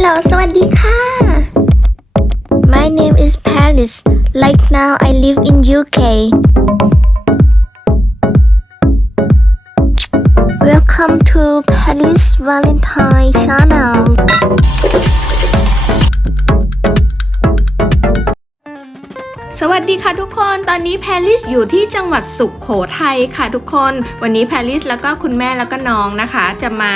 Hello สวัสดีค่ะ My name is Paris Right now I live in UK Welcome to Paris Valentine Channel สวัสดีค่ะทุกคน ตอนนี้แพรลิสอยู่ที่จังหวัดสุขโขทัยค่ะทุกคน วันนี้แพรลิสแล้วก็คุณแม่แล้วก็น้องนะคะ จะมา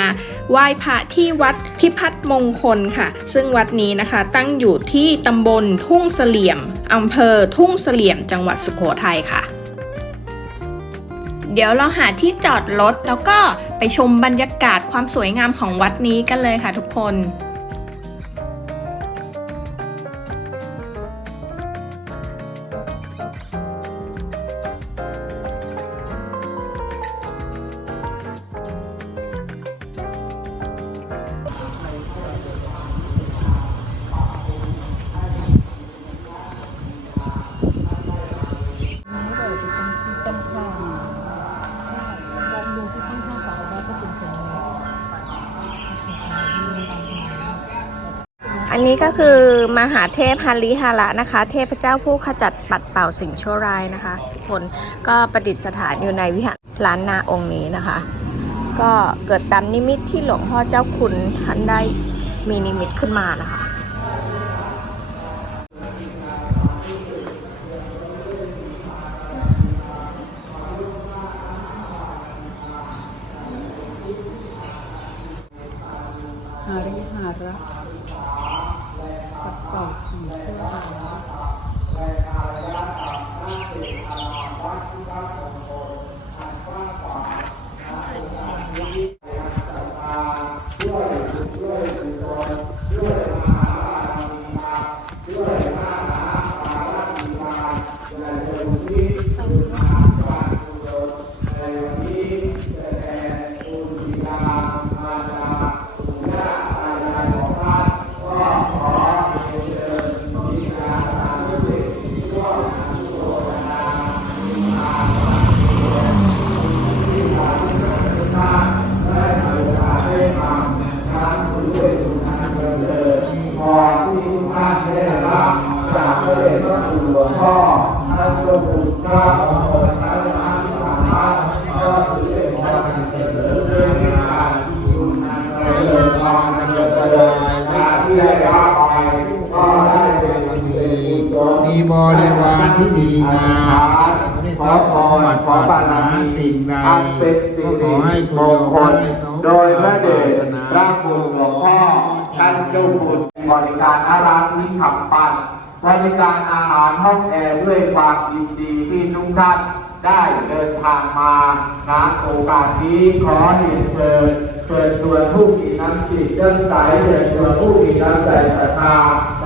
ไหว้พระที่วัดพิพัฒน์มงคลค่ะ ซึ่งวัดนี้นะคะตั้งอยู่ที่ตำบลทุ่งเสลี่ยมอำเภอทุ่งเสลี่ยม จังหวัดสุขโขทัยค่ะ เดี๋ยวเราหาที่จอดรถแล้วก็ไปชมบรรยากาศความสวยงามของวัดนี้กันเลยค่ะทุกคน หาเทพฮันริฮาระนะคะ เทพเจ้าผู้ขจัดปัดเป่าสิ่งชั่วร้ายนะคะ ทุกคนก็ประดิษฐานอยู่ในวิหารล้านนาองค์นี้นะคะ ก็เกิดตามนิมิตที่หลวงพ่อเจ้าคุณท่านได้มีนิมิตขึ้นมานะคะ ริวารที่ดีงามขอพรขอบารมีอันเป็นสิริมงคลโดยพระเดชพระคุณหลวงพ่อท่านเจ้าคุณบริการอารักนิขับปันบริการอาหารห้องแอร์ด้วยความยินดีที่ทุกท่านได้เดินทางมาณโอกาสนี้ขอเรียนเชิญ เชิญชวนผู้มีน้ำจิตเดินสายเชิญชวนผู้มีน้ำใจศรัทธา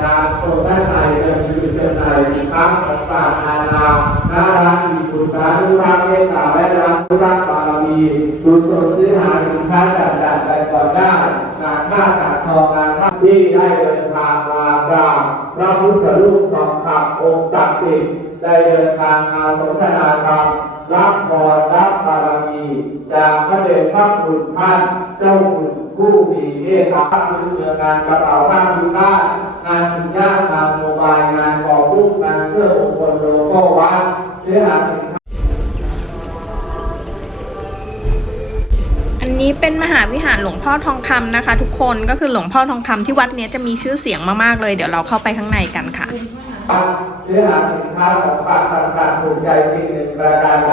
จากโรงด้านในเดินชื่อเดินในมีครั้งต่างนานานารักมีบุญสาธุรักเมตตาและรักธุรักบารมีบุญสนซื้อหาสินค้าจัดจัดใจก่อนได้งานผ้าตัดทองงานผ้าที่ได้เดินทางมากราบพระพุทธรูปทองคำองค์ศักดิ์สิทธิ์ได้เดินทางมาสนทนาธรรม รับพรรับบารมีจากพระเดชพระคุณท่านเจ้าคุณผู้มีเมตตาคือเรื่องงานกระเป๋าข้างทุกด้านงานทุกย่างงานโมบายงานก่อรูปงานเพื่อองค์กรโลโก้วัดเชื้อหาสินค้าอันนี้เป็นมหาวิหารหลวงพ่อทองคำนะคะ ทุกคนก็คือหลวงพ่อทองคำที่วัดเนี้ยจะมีชื่อเสียงมากๆเลย เดี๋ยวเราเข้าไปข้างในกันค่ะ เชื้อหาสินค้าของฝากต่างๆถูกใจสิ่งหนึ่งประการใด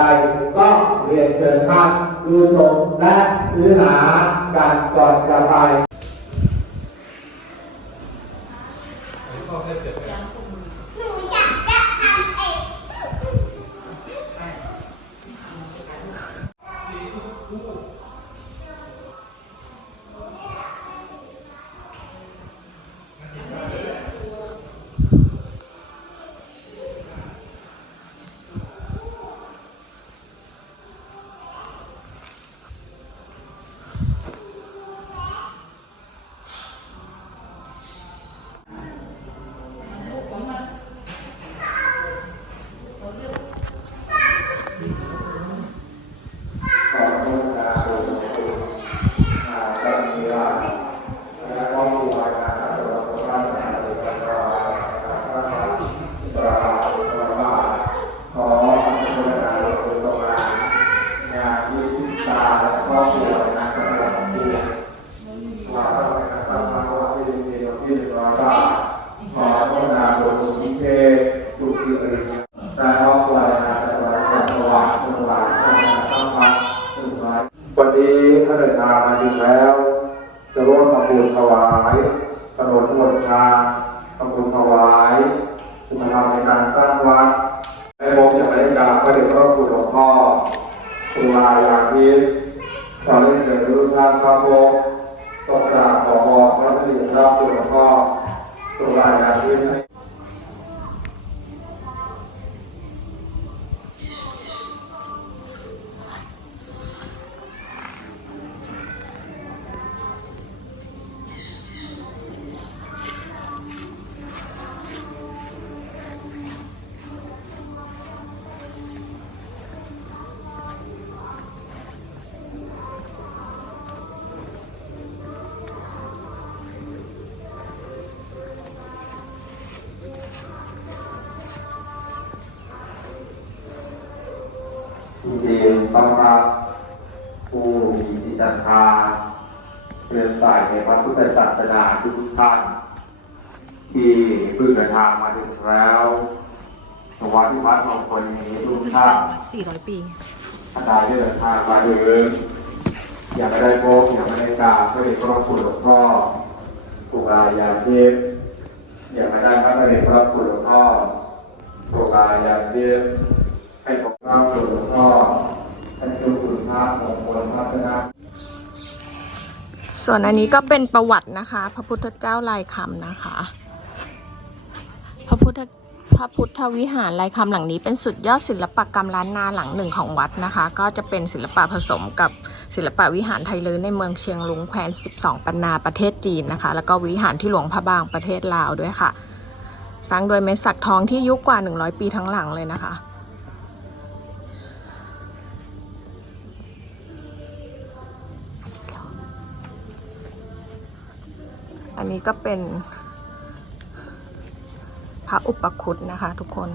ก็เรียนเชิญท่านดูชมและซื้อหาการก่อนจะไป แล้วถวายที่วัดมงคลนี้ทุกท่าน400ปีท่านใดที่เดินทางมาถึงอยากได้พบอยากได้กราบพระเดชพระคุณหลวงพ่อครูบาอาจารย์เทพอยากได้พระเดชพระคุณหลวงพ่อครูบาอาจารย์เทพให้ผมพระคุณหลวงพ่อท่านเจ้าคุณพระมงคลพัฒนาส่วนอันนี้ก็เป็นประวัตินะคะ พระพุทธเจ้าลายคำนะคะ พระพุทธพระพุทธวิหารลายคำหลังนี้เป็นสุดยอดศิลปกรรมล้านนาหลังหนึ่งของวัดนะคะ ก็จะเป็นศิลปะผสมกับศิลปะวิหารไทยลือในเมืองเชียงรุ้งแคว้น 12 ปันนาประเทศจีนนะคะ แล้วก็วิหารที่หลวงพระบางประเทศลาวด้วยค่ะ สร้างโดยไม้สักทองที่ยุคกว่า 100 ปีทั้งหลังเลยนะคะอันนี้ก็เป็น พระอุปคุตนะคะทุกคน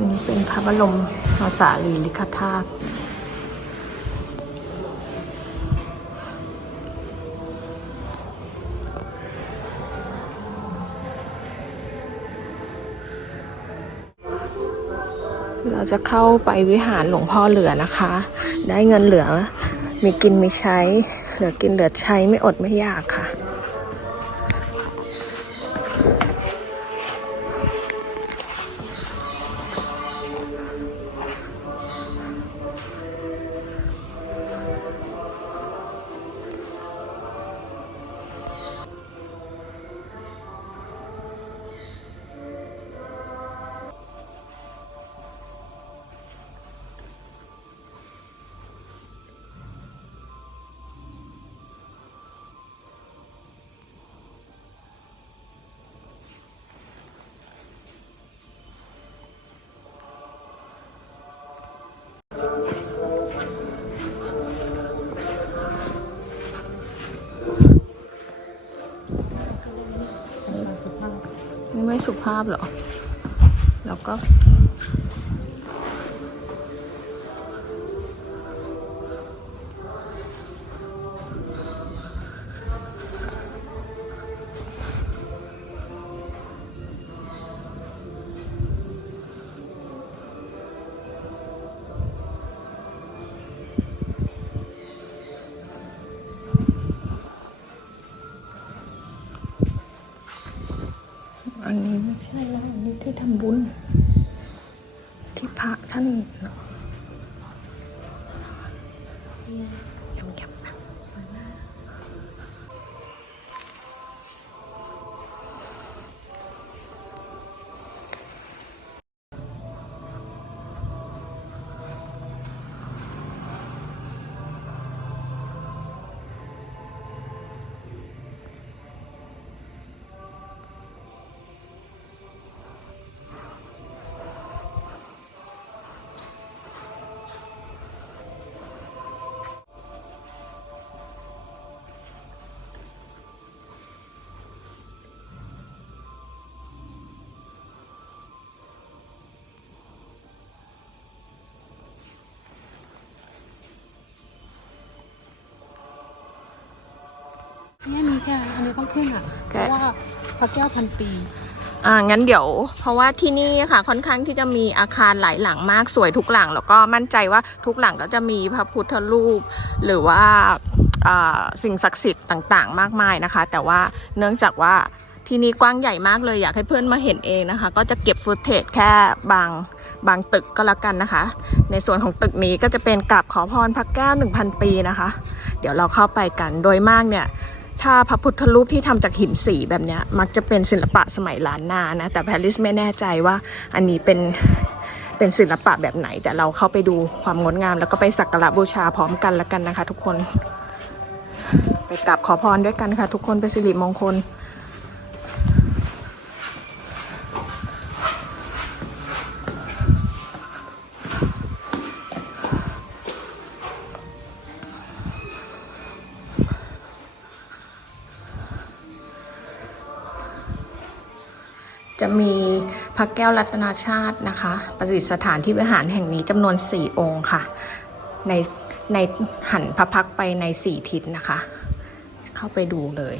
อันนี้เป็นพระบรมมาสารีริกธาตุเราจะเข้าไปวิหารหลวงพ่อเหลือนะคะ ได้เงินเหลือ มีกินมีใช้ เหลือกินเหลือใช้ไม่อดไม่อยากค่ะ ไม่สุภาพหรอ แล้วก็ น เนี่ยนี่แกอันนี้ต้องขึ้นอะแกเพราะว่าพระแก้วพันปี อ่างั้นเดี๋ยว เพราะว่าที่นี่ค่ะค่อนข้างที่จะมีอาคารหลายหลังมากสวยทุกหลัง แล้วก็มั่นใจว่าทุกหลังก็จะมีพระพุทธรูป หรือว่าอ่าสิ่งศักดิ์สิทธิ์ต่างๆ มากมายนะคะ แต่ว่าเนื่องจากว่าที่นี่กว้างใหญ่มากเลยอยากให้เพื่อนมาเห็นเองนะคะ ก็จะเก็บฟุตเทจแค่บางบางตึกก็แล้วกันนะคะ ในส่วนของตึกนี้ก็จะเป็นกราบขอพรพระแก้ว 1,000 ปีนะคะ เดี๋ยวเราเข้าไปกันโดยมากเนี่ย ถ้าพระพุทธรูปที่ทำจากหินสีแบบนี้มักจะเป็นศิลปะสมัยล้านนานะ แต่แพรลิสไม่แน่ใจว่าอันนี้เป็นเป็นศิลปะแบบไหน แต่เราเข้าไปดูความงดงาม แล้วก็ไปสักการะบูชาพร้อมกันแล้วกันนะคะ ทุกคน ไปกราบขอพรด้วยกันค่ะ ทุกคนเป็นสิริมงคล แก้วรัตนาชาตินะคะ ประดิษฐานที่วิหารแห่งนี้จำนวน 4 องค์ค่ะ ในในหันพระพักไปใน 4 ทิศนะคะ เข้าไปดูเลย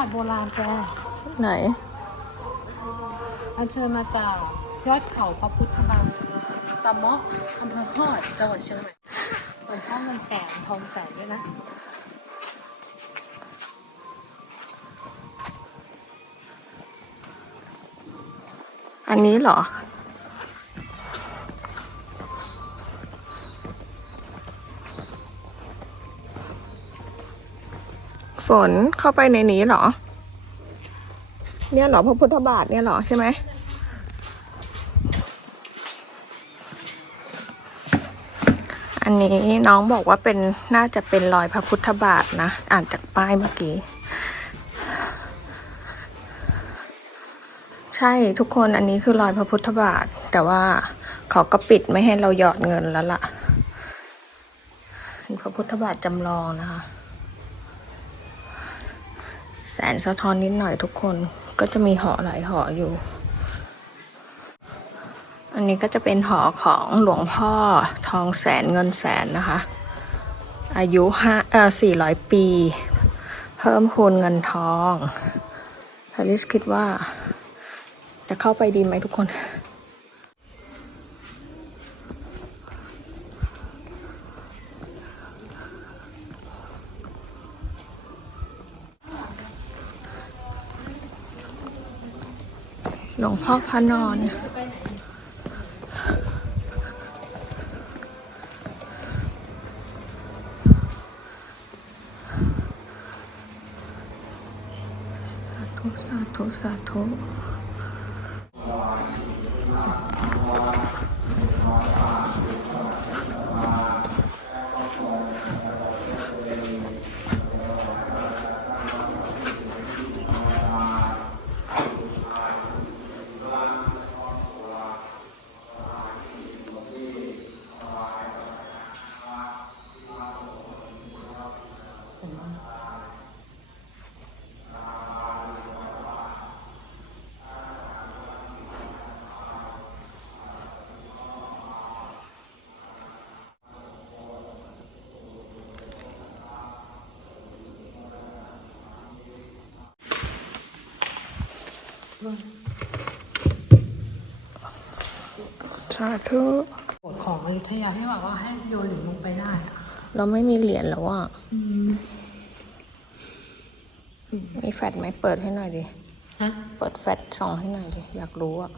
าทโบราณแกไหน อันเชิญมาจากยอดเขาพระพุทธบาทตะเมาะอำเภอฮอดจังหวัดเชียงใหม่เปิดข้าวเงินแสนทองแสนด้วยนะอันนี้เหรอ ฝนเข้าไปในนี้เหรอ เนี่ยเหรอพระพุทธบาทเนี่ยเหรอใช่ไหมอันนี้น้องบอกว่าเป็นน่าจะเป็นรอยพระพุทธบาทนะ อ่านจากป้ายเมื่อกี้ ใช่ทุกคนอันนี้คือรอยพระพุทธบาท แต่ว่าเขาก็ปิดไม่ให้เราหยอดเงินแล้วล่ะพระพุทธบาทจำลองนะคะ แสนสะท้อนนิดหน่อยทุกคนก็จะมีหอหลายหออยู่ อันนี้ก็จะเป็นหอของหลวงพ่อทองแสนเงินแสนนะคะ อายุห้าเอ่อสี่ร้อยปี เพิ่มคูณเงินทองฮาริสคิดว่า จะเข้าไปดีไหมทุกคน หลวงพ่อพระนอน สาธุ สาธุ สาธุ สาธุโบสถ์ของอยุธยาที่บอกว่าให้โยนเหรียญลงไปได้อะเราไม่มีเหรียญแล้วอะมีแฟลชไหมเปิดให้หน่อยดิ ฮะเปิดแฟลชส่องให้หน่อยดิ อยากรู้อะ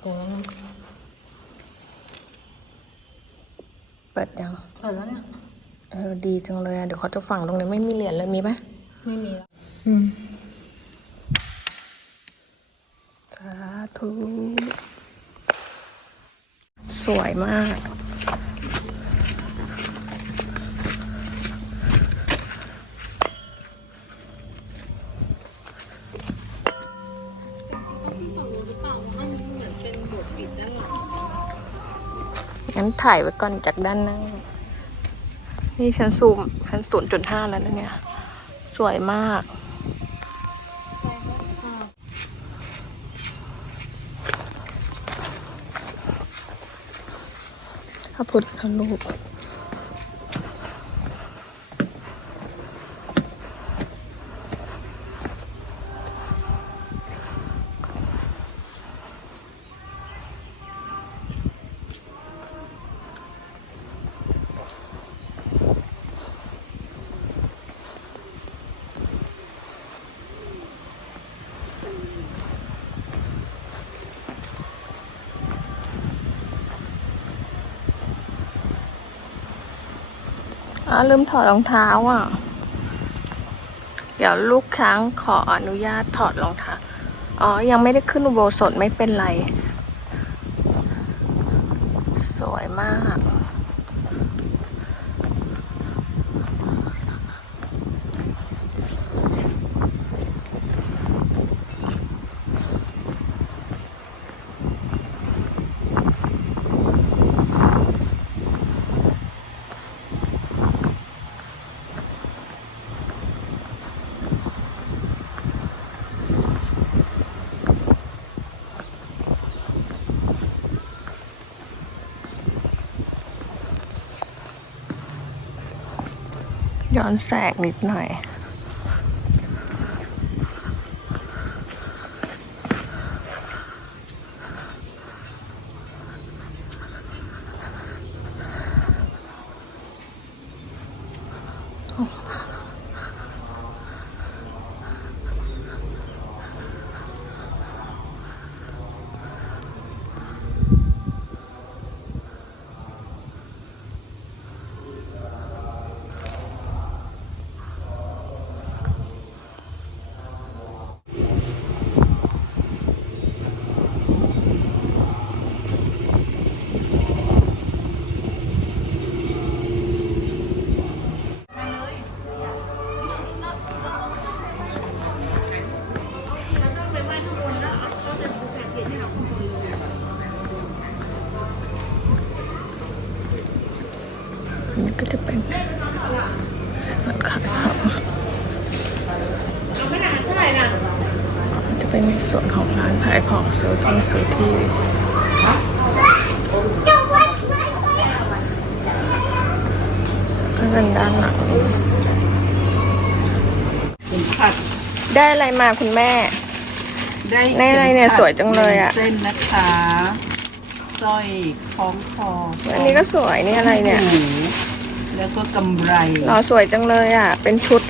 เดี๋ยวนะเปิดยัง เปิดแล้วเนี่ยเออ ดีจังเลยอะเดี๋ยวเขาจะฝังตรงนี้ไม่มีเหรียญเลยมีไหมไม่มีแล้ว อืม สาธุสวยมากงั้นเป็นบทปิดด้านหลังงั้นถ่ายไว้ก่อนจากด้านหน้า นี่ฉันซูมฉันศูนย์จุดห้าแล้วนะเนี่ย สวยมาก ระพุทธรูป อ้าลืมถอดรองเท้าอะ เดี๋ยวลูกช้างขออนุญาตถอดรองเท้า อ๋อ ยังไม่ได้ขึ้นอุโบสถไม่เป็นไร สวยมาก ย้อนแสกนิดหน่อย นนี้ก็จะเป็นส่วนขายของจะเป็นในส่วนของร้านขายของซื้อที่ซื้อที่ก็เป็นด้านหลังนี้ผัดได้อะไรมาคุณแม่ ได้ในอะไรเนี่ยสวยจังเลยอะเส้นนะคะสร้อยคล้องคออันนี้ก็สวยนี่อะไรเนี่ยหู แล้วก็กำไรหล่อสวยจังเลยอะ เป็นชุด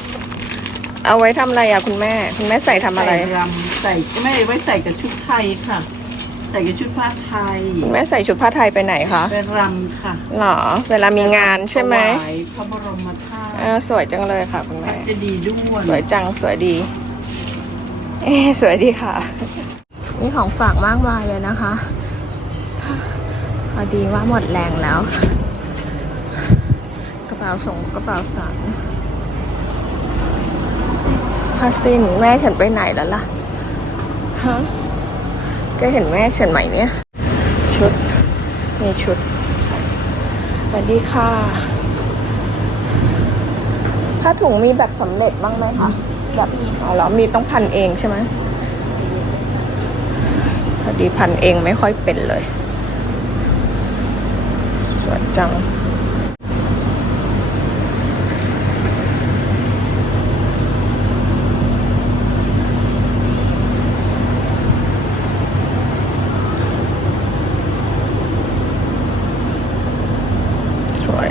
เอาไว้ทำอะไรอะคุณแม่ คุณแม่ใส่ทำอะไร ใส่รำใส่ก็ไม่ได้ไว้ใส่กับชุดไทยค่ะ ใส่กับชุดผ้าไทยคุณแม่ใส่ชุดผ้าไทยไปไหนคะเป็นรำค่ะหรอ เวลามีงานใช่ไหมถวายพระบรมธาตุอ่าสวยจังเลยค่ะคุณแม่ จะดีด้วยสวยจังสวยดี เอ๊ะสวยดีค่ะ นี่ของฝากมากมายเลยนะคะ พอดีว่าหมดแรงแล้วกระ เป๋าส่งกระเป๋าสารผ้าสิ้นแม่ฉันไปไหนแล้วล่ะฮะแกเห็นแม่ฉันไหมเนี่ย ชุดมีชุดสวัสดีค่ะผ้าถุงมีแบบสำเร็จบ้างไหมคะแบบอ๋อเหรอมีต้องพันเองใช่ไหมพอดีพันเองไม่ค่อยเป็นเลย สวยจัง สวย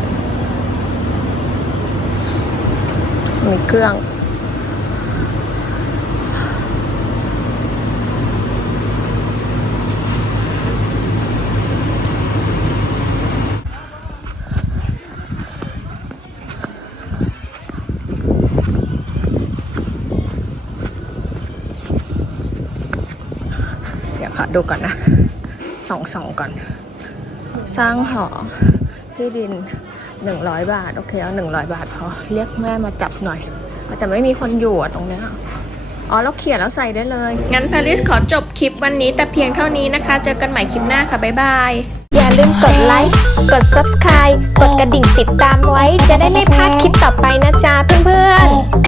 มีเครื่อง ดูก่อนนะสองสองก่อน สร้างหอที่ดิน100บาท โอเคเอา100บาทพอเรียกแม่มาจับหน่อยแต่ไม่มีคนอยู่ตรงเนี้ยอ๋อแล้วเขียนแล้วใส่ได้เลย งั้นพาริสขอจบคลิปวันนี้แต่เพียงเท่านี้นะคะ เจอกันใหม่คลิปหน้าค่ะ บ๊ายบาย อย่าลืมกดไลค์ กด subscribe กดกระดิ่งติดตามไว้ จะได้ไม่พลาดคลิปต่อไปนะจ๊ะเพื่อนๆ